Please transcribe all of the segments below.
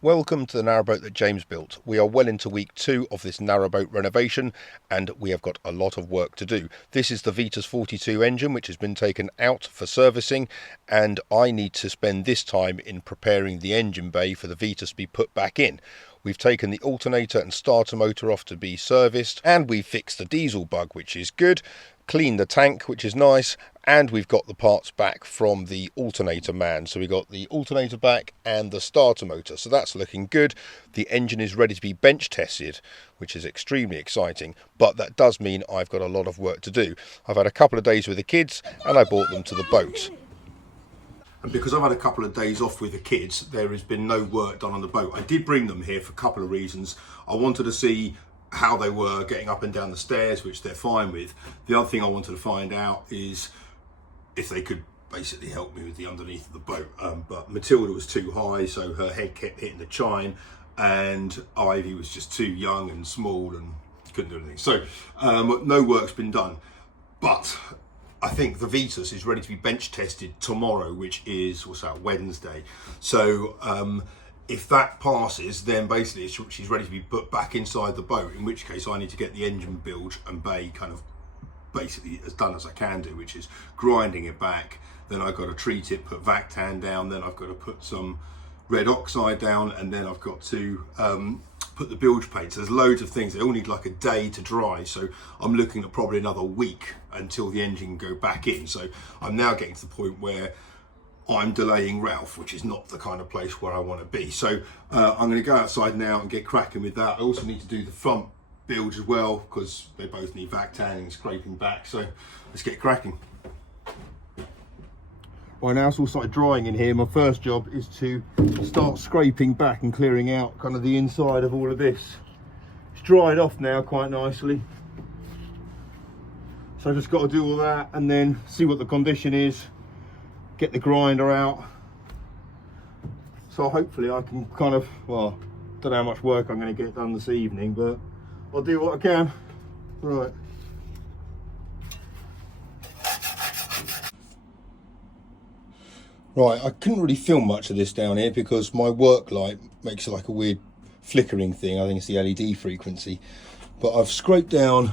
Welcome to the narrowboat that James built. We are well into week 2 of this narrowboat renovation and we have got a lot of work to do. This is the Vitas 42 engine which has been taken out for servicing, and I need to spend this time in preparing the engine bay for the Vitas to be put back in. We've taken the alternator and starter motor off to be serviced, and we've fixed the diesel bug, which is good, cleaned the tank, which is nice, and we've got the parts back from the alternator man. So we got the alternator back and the starter motor, so that's looking good. The engine is ready to be bench tested, which is extremely exciting, but that does mean I've got a lot of work to do. I've had a couple of days with the kids and I brought them to the boat. And because I've had a couple of days off with the kids, there has been no work done on the boat. I did bring them here for a couple of reasons. I wanted to see how they were getting up and down the stairs, which they're fine with. The other thing I wanted to find out is if they could basically help me with the underneath of the boat. But Matilda was too high, so her head kept hitting the chine, and Ivy was just too young and small and couldn't do anything. So no work's been done. But I think the Vitas is ready to be bench tested tomorrow, which is, what's that, Wednesday. So if that passes, then basically she's ready to be put back inside the boat, in which case I need to get the engine bilge and bay kind of basically as done as I can do, which is grinding it back. Then I've got to treat it, put Vactan down, then I've got to put some red oxide down, and then I've got to put the bilge paint. So there's loads of things. They all need like a day to dry, so I'm looking at probably another week until the engine can go back in. So I'm now getting to the point where I'm delaying Ralph, which is not the kind of place where I want to be. So I'm going to go outside now and get cracking with that. I also need to do the front bilge as well, because they both need Vactan and scraping back. So let's get cracking. Right, now it's all started drying in here. My first job is to start scraping back and clearing out kind of the inside of all of this. It's dried off now quite nicely, so I just got to do all that and then see what the condition is, get the grinder out. So hopefully I can kind of, well, don't know how much work I'm going to get done this evening, but I'll do what I can. Right. Right, I couldn't really film much of this down here because my work light makes it like a weird flickering thing. I think it's the LED frequency. But I've scraped down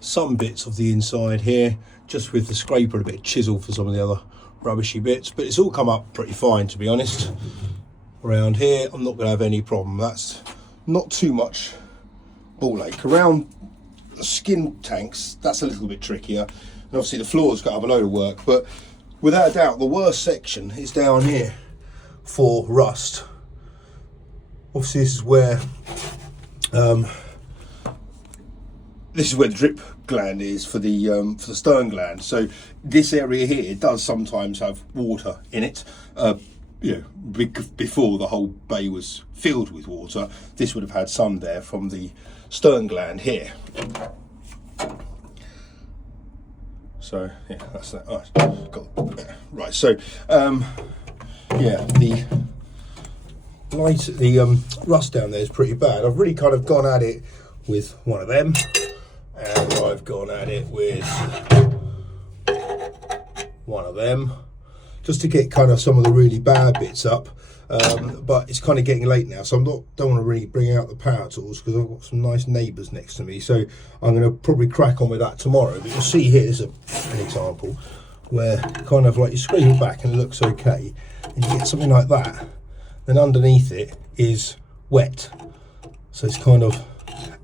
some bits of the inside here, just with the scraper and a bit of chisel for some of the other rubbishy bits. But it's all come up pretty fine, to be honest. Around here, I'm not going to have any problem. That's not too much ball ache. Around the skin tanks, that's a little bit trickier. And obviously the floor's got to have a load of work, but without a doubt, the worst section is down here for rust. Obviously, this is where the drip gland is for the stern gland. So this area here does sometimes have water in it. Before the whole bay was filled with water, this would have had some there from the stern gland here. So yeah, that's that. Right, so yeah, the rust down there is pretty bad. I've really kind of gone at it with one of them, and I've gone at it with one of them, just to get kind of some of the really bad bits up. But it's kind of getting late now, so don't want to really bring out the power tools because I've got some nice neighbours next to me. So I'm going to probably crack on with that tomorrow. But you'll see here is an example where kind of like you scrape it back and it looks okay, and you get something like that. Then underneath it is wet, so it's kind of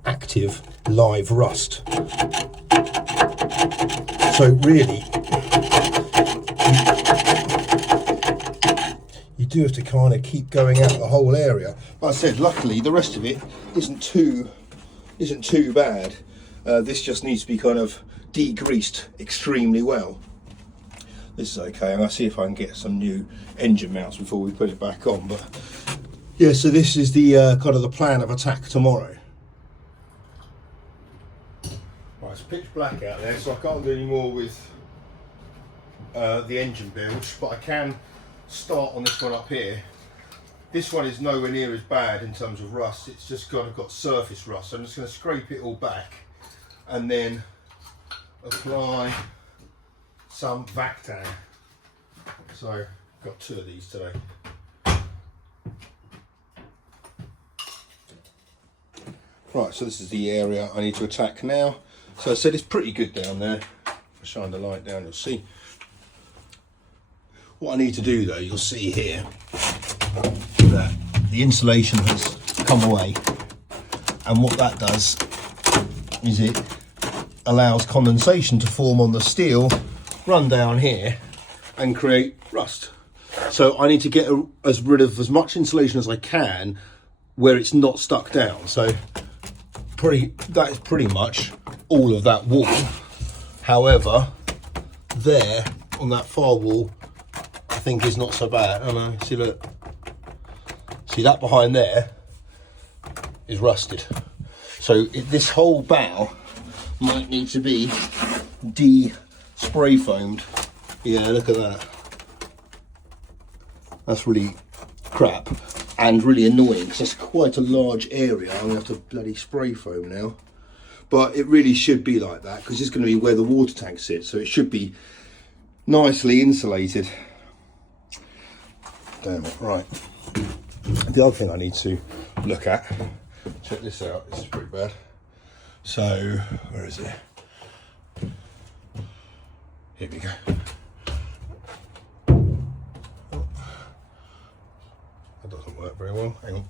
active live rust. So really, you do have to kind of keep going out the whole area. But I said, luckily the rest of it isn't too bad. This just needs to be kind of degreased extremely well. This is okay. I'm going to see if I can get some new engine mounts before we put it back on. But yeah, so this is the kind of the plan of attack tomorrow. Right, it's pitch black out there, so I can't do any more with the engine bilge, but I can start on this one up here. This one is nowhere near as bad in terms of rust. It's just kind of got surface rust. So I'm just going to scrape it all back and then apply some Vactan. So got 2 of these today. Right, so this is the area I need to attack now. So I said it's pretty good down there. If I shine the light down, you'll see. What I need to do though, you'll see here that the insulation has come away, and what that does is it allows condensation to form on the steel, run down here and create rust. So I need to get rid of as much insulation as I can where it's not stuck down. So that is pretty much all of that wall. However, there on that far wall, I think is not so bad. I know, see, look, see that behind there is rusted. So this whole bow might need to be spray foamed. Yeah, look at that. That's really crap and really annoying because it's quite a large area. I'm gonna have to bloody spray foam now. But it really should be like that because it's going to be where the water tank sits, so it should be nicely insulated. Damn it, right. The other thing I need to look at, check this out, this is pretty bad. So, where is it? Here we go. Oh, that doesn't work very well, hang on.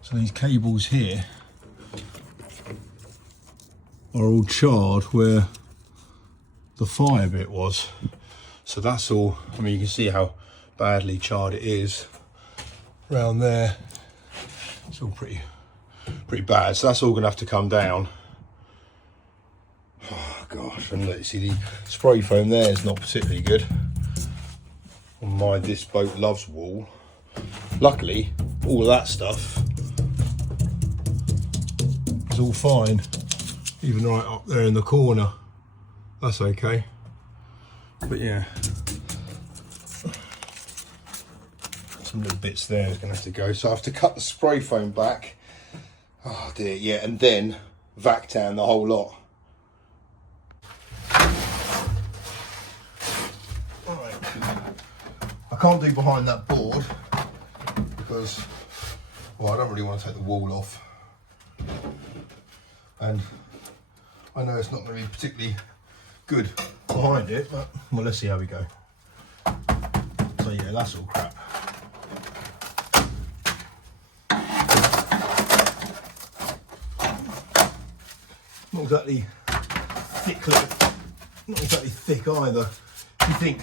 So these cables here are all charred where the fire bit was. So that's all, I mean, you can see how badly charred it is around there. It's all pretty bad. So that's all gonna have to come down. Oh gosh, and let's see, the spray foam there is not particularly good on my This Boat Loves wall. Luckily, all of that stuff is all fine, even right up there in the corner. That's okay. But yeah, some little bits there is going to have to go. So I have to cut the spray foam back. Oh dear, yeah, and then vac down the whole lot. Right. I can't do behind that board because, well, I don't really want to take the wall off. And I know it's not going to be particularly good behind it, but well, let's see how we go. So yeah, that's all crap. Not exactly thick, not exactly thick either. You think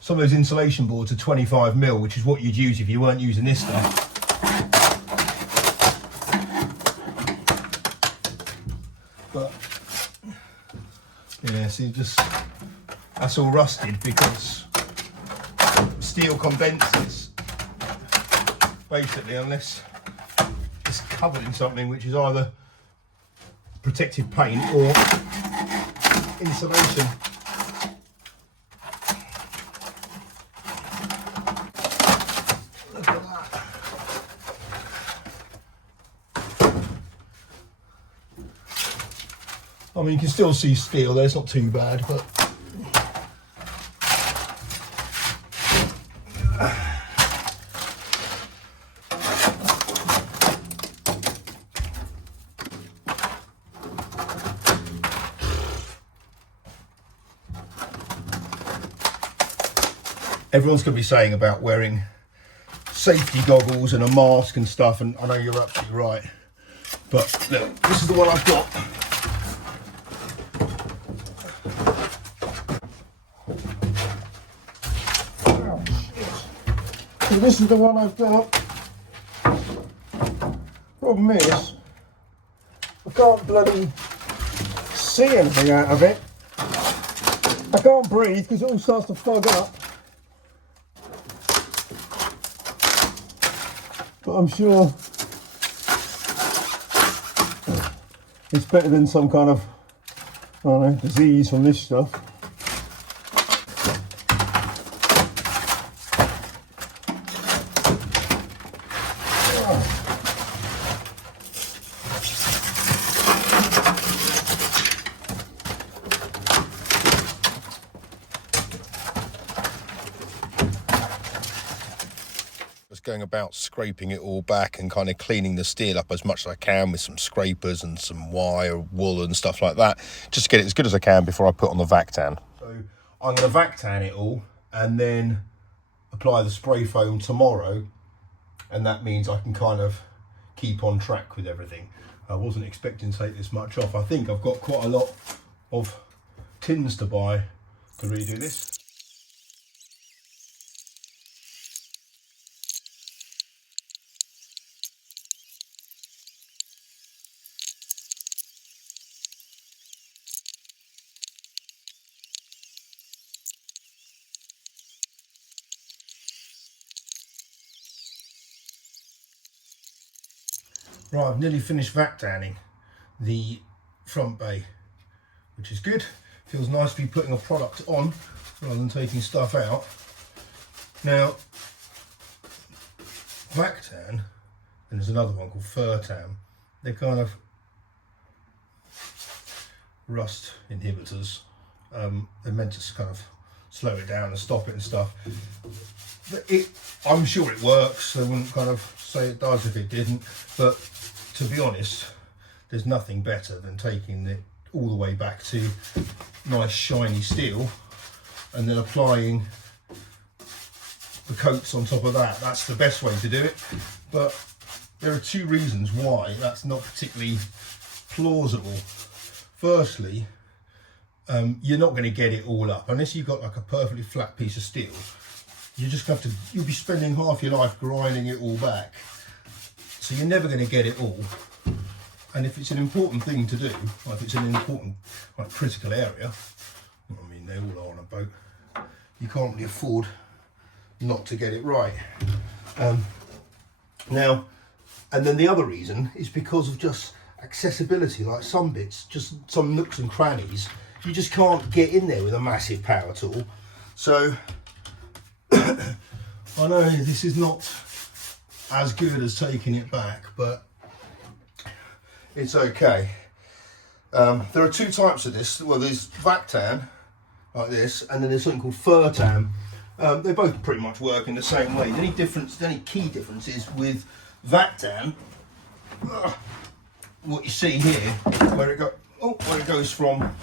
some of those insulation boards are 25mm, which is what you'd use if you weren't using this stuff. But yeah, see, just that's all rusted because steel condenses basically, unless it's covered in something which is either protective paint or insulation. Look at that. I mean, you can still see steel there, it's not too bad, but everyone's going to be saying about wearing safety goggles and a mask and stuff, and I know you're absolutely right, but look, this is the one I've got. So this is the one I've got. Problem is, I can't bloody see anything out of it. I can't breathe because it all starts to fog up. But I'm sure it's better than some kind of, I don't know, disease from this stuff. going about scraping it all back and kind of cleaning the steel up as much as I can with some scrapers and some wire, wool and stuff like that, just to get it as good as I can before I put on the vac tan. So I'm going to vac tan it all and then apply the spray foam tomorrow, and that means I can kind of keep on track with everything. I wasn't expecting to take this much off. I think I've got quite a lot of tins to buy to redo this. Right, I've nearly finished vac tanning the front bay, which is good. Feels nice to be putting a product on rather than taking stuff out. Now, vac tan, and there's another one called fur tan. They're kind of rust inhibitors. They're meant to kind of slow it down and stop it and stuff. I'm sure it works. I wouldn't kind of say it does if it didn't, but to be honest, there's nothing better than taking it all the way back to nice shiny steel and then applying the coats on top of that. That's the best way to do it, but there are two reasons why that's not particularly plausible. Firstly, you're not going to get it all up unless you've got like a perfectly flat piece of steel. You just have to, you'll be spending half your life grinding it all back, so you're never going to get it all. And if it's an important thing to do, like if it's an important, like critical area, I mean they all are on a boat, you can't really afford not to get it right. Now, and then the other reason is because of just accessibility. Like some bits, just some nooks and crannies, you just can't get in there with a massive power tool. So I know this is not as good as taking it back, but it's okay. There are two types of this. Well, there's vac tan like this, and then there's something called fur tan. They both pretty much work in the same way. The only key difference is with vac tan, what you see here, where it goes from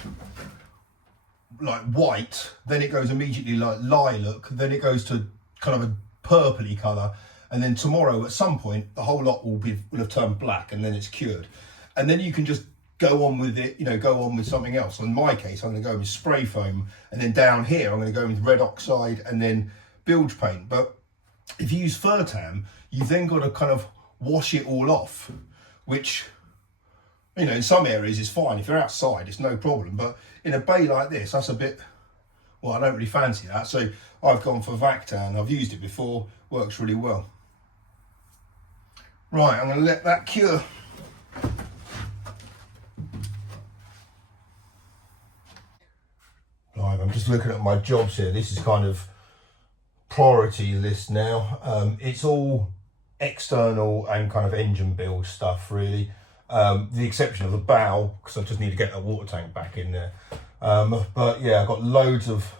like white, then it goes immediately like lilac, then it goes to kind of a purpley colour, and then tomorrow at some point the whole lot will have turned black, and then it's cured, and then you can just go on with it, go on with something else. In my case, I'm going to go with spray foam, and then down here I'm going to go with red oxide and then bilge paint. But if you use fur tan, you've then got to kind of wash it all off, which in some areas is fine. If you're outside, it's no problem, but in a bay like this, that's a bit, well, I don't really fancy that. So I've gone for vac tan. I've used it before, works really well. Right, I'm going to let that cure. Right, I'm just looking at my jobs here. This is kind of priority list now. It's all external and kind of engine build stuff, really. The exception of the bow, because I just need to get a water tank back in there. But yeah, I've got loads of,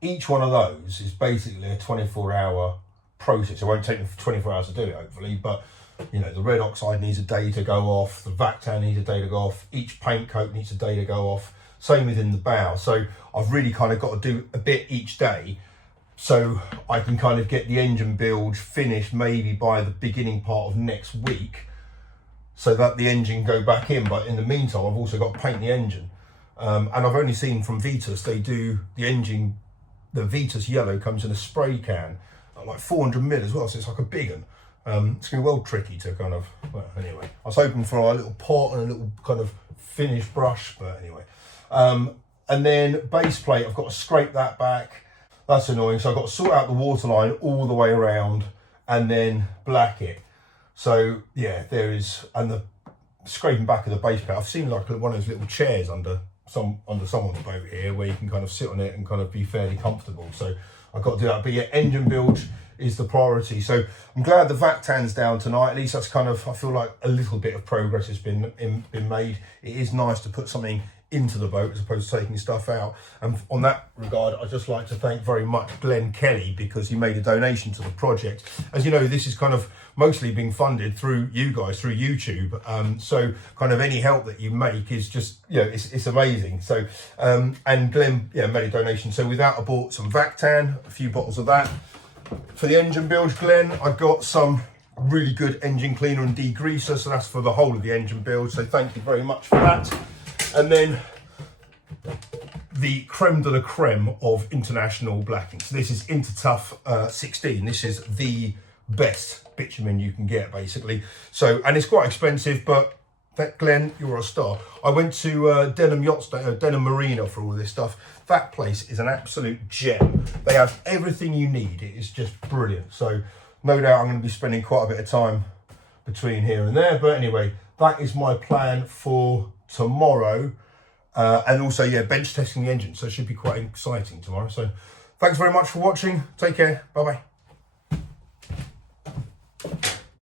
each one of those is basically a 24-hour process. It won't take me 24 hours to do it, hopefully, but the red oxide needs a day to go off, the vac tan needs a day to go off, each paint coat needs a day to go off, same within the bow. So I've really kind of got to do a bit each day, so I can kind of get the engine build finished maybe by the beginning part of next week, so that the engine go back in. But in the meantime, I've also got to paint the engine. And I've only seen from Vitas, they do the engine, the Vitas yellow comes in a spray can, like 400 ml as well, so it's like a big one. It's going to be well tricky to kind of, well, anyway. I was hoping for a little pot and a little kind of finish brush, but anyway. And then base plate, I've got to scrape that back. That's annoying, so I've got to sort out the waterline all the way around and then black it. So yeah, there is, and the scraping back of the base plate, I've seen like one of those little chairs under someone's boat here where you can kind of sit on it and kind of be fairly comfortable. So I've got to do that. But yeah, engine build is the priority. So I'm glad the vac tan's down tonight. At least that's kind of, I feel like a little bit of progress has been made. It is nice to put something into the boat as opposed to taking stuff out. And on that regard, I'd just like to thank very much Glenn Kelly, because he made a donation to the project. As you know, this is kind of mostly being funded through you guys, through YouTube. So kind of any help that you make is just, you know, it's amazing. So, and Glenn, yeah, made a donation. So with that, I bought some Vactan, a few bottles of that. For the engine build, Glenn, I got some really good engine cleaner and degreaser. So that's for the whole of the engine build. So thank you very much for that. And then the creme de la creme of international blacking. So this is Intertough 16. This is the best bitumen you can get, basically. So, and it's quite expensive, but Glenn, you're a star. I went to Denham Marina for all this stuff. That place is an absolute gem. They have everything you need. It is just brilliant. So no doubt I'm going to be spending quite a bit of time between here and there. But anyway, that is my plan for tomorrow. And also, yeah, bench testing the engine. So it should be quite exciting tomorrow. So thanks very much for watching. Take care. Bye-bye.